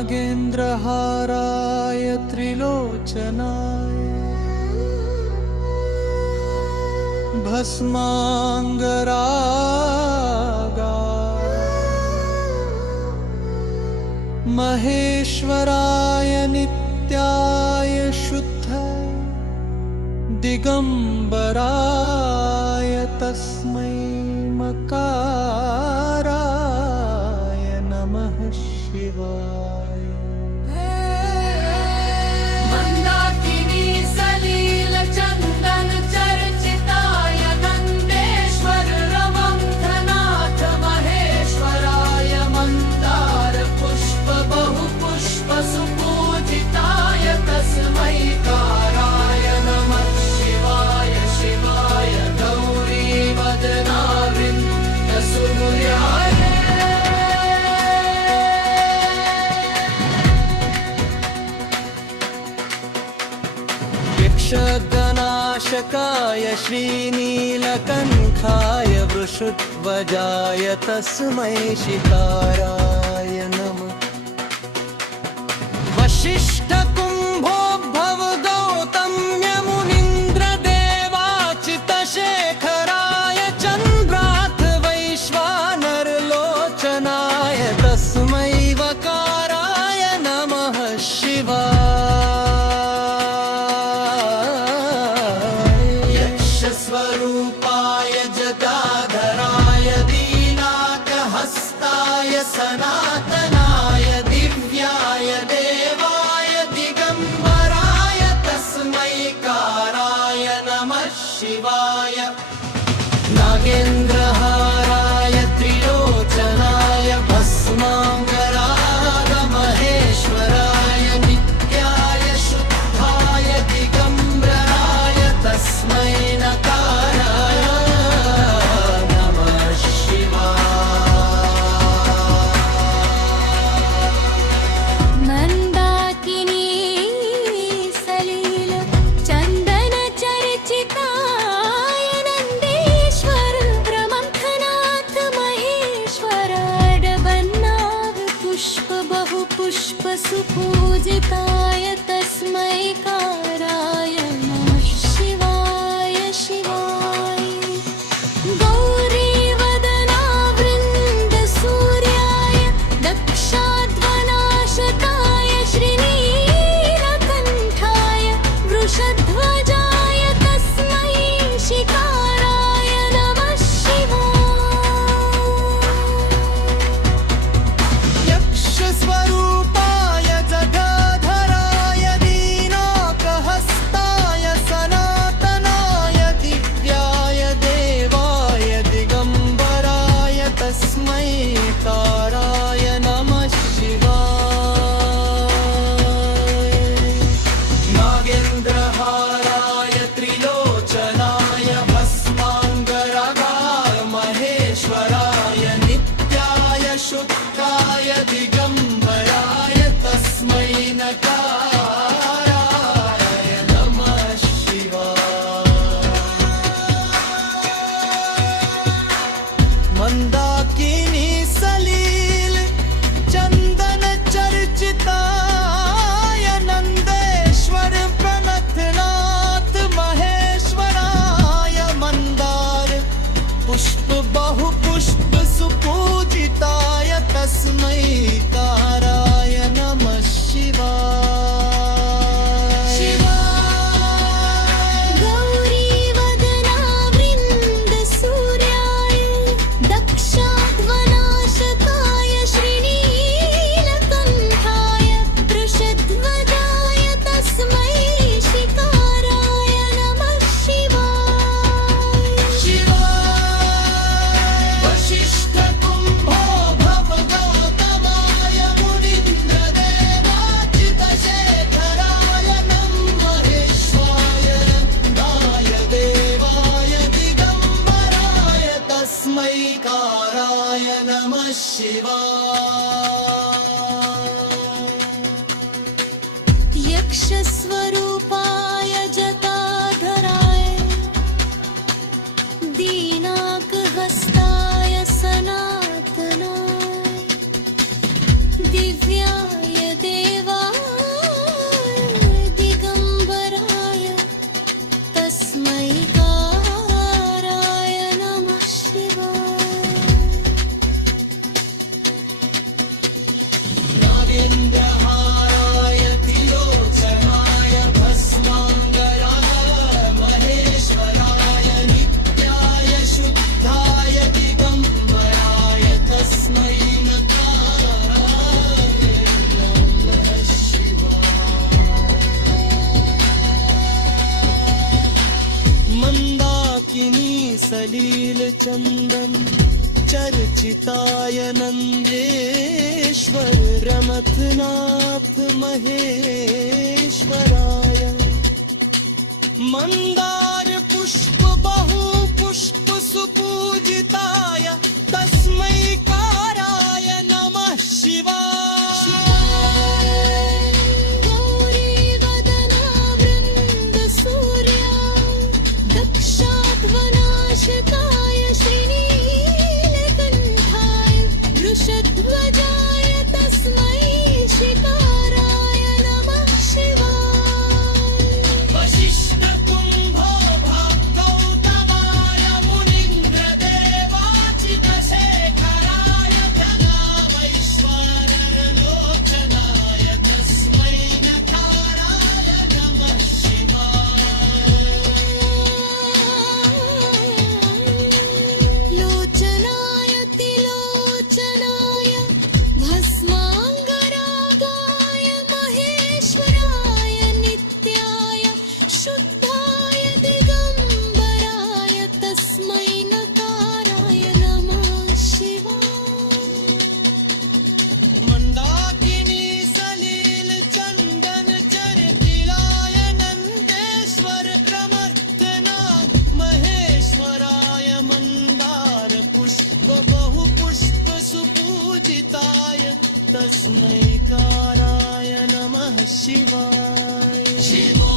नागेन्द्रहाराय त्रिलोचनाय भस्मांगरागाय महेश्वराय नित्याय शुद्ध दिगंबराय तस्मै मकाराय नमः शिवाय। मंदाकिनी सलील चंदन चर्चिताय नंदेश्वर रमंथनाथ महेश्वराय मंदार पुष्प बहु पुष्प सुपूजिताय तस्मै काराय नमः शिवाय। शिवाय गौरी वदनावृन्द सूर्याय यक्षगणाशकाय श्रीनीलकण्ठाय वृषध्वजाय तस्मै शिकाराय नमः। वसिष्ठकुम्भोद्भव गौतम्यमुनीन्द्रदेवाचितशेखराय चन्द्रार्थ वैश्वानरलोचनाय तस्मै वकाराय नमः शिवाय। स्वरूपाय जटाधराय दीनाकहस्ताय सनातनाय दिव्याय देवाय दिगंबराय तस्मै काराय नमः शिवाय। नागेन्द्रहाराय त्रिलोचनाय भस्मांगराग महेश्वराय नित्याय शुद्धाय दिगंबराय तस्मै नकाराय नमः शिवाय। मंदाकिनी सलील चंदन चर्चिताय नंदेश्वर रमंथनाथ महेश्वर डबन्नाग पुष्प बहु पुष्प सुपूजिताय तस्मै काराय नमः शिवाय। शिवाय गौरी वदनावृन्द सूर्याय दक्षाध्वनाशकाय श्रीनीलकण्ठाय वृषध्वजाय तस्मै शिकाराय नमः शिवाय। यक्षस्वरूपाय जगधराय दीनाकहस्ताय सनातनाय दिव्याय देवाय दिगंबराय तस्मै काराय नमः शिवाय। नागेन्द्रहाराय त्रिलोचनाय भस्मांगरागाय महेश्वराय नित्याय शुद्धाय दिगंबराय तस्मै नकाराय नमः शिवाय। मंदाकिनी सलील चंदन चर्चिताय नंदेश्वर प्रणतनाथ महेश्वराय मंदार पुष्प बहु पुष्प सुपूजिताय तस्मै काराय नमः शिवाय। गौरी वदनावृन्द सूर्याय दक्षाध्वनाशकाय श्रीनीलकण्ठाय वृषध्वजाय तस्मै शिकाराय नमः शिवाय। वसिष्ठकुम्भो भव गौतमाय मुनीन्द्रदेवाचितशेखराय महेश्वराय दाय देवाय दिगंबराय तस्मै काराय नमः शिवाय। यक्षस्वरूपाय जटाधराय दीनाकहस्ताय सनातनाय दिव्याय सुपूजिताय नन्देश्वर प्रमथनाथ महेश्वराय मन्दार पुष्प बहु पुष्प सुपूजिताय तस्मै काराय नमः शिवाय गौरी वदना वृन्दसूर्या दक्षाध्वनाशकाय श्रीनीलकण्ठाय वृषध्वजाय तस्मै शिकाराय नमः शिवाय वसिष्ठ कुम्भो भागौतमाय मुनीन्द्रदेवाचितशेखराय धनावैश्वरलोचनाय तस्मै नकाराय नमः लोचनाय तिलोचनाय भस्माङ्गरागाय महेश्वराय नित्याय शुद्धाय दिगम्बराय तस्मै नकाराय नमः शिवाय मंदाकिनी सलील चंदन चरतिलाय नंदेश्वर प्रमथनाथ महेश्वराय मंदार पुष्प बहु पुष्प सुपूजिताय तस्मै काराय नमः शिवाय शिवो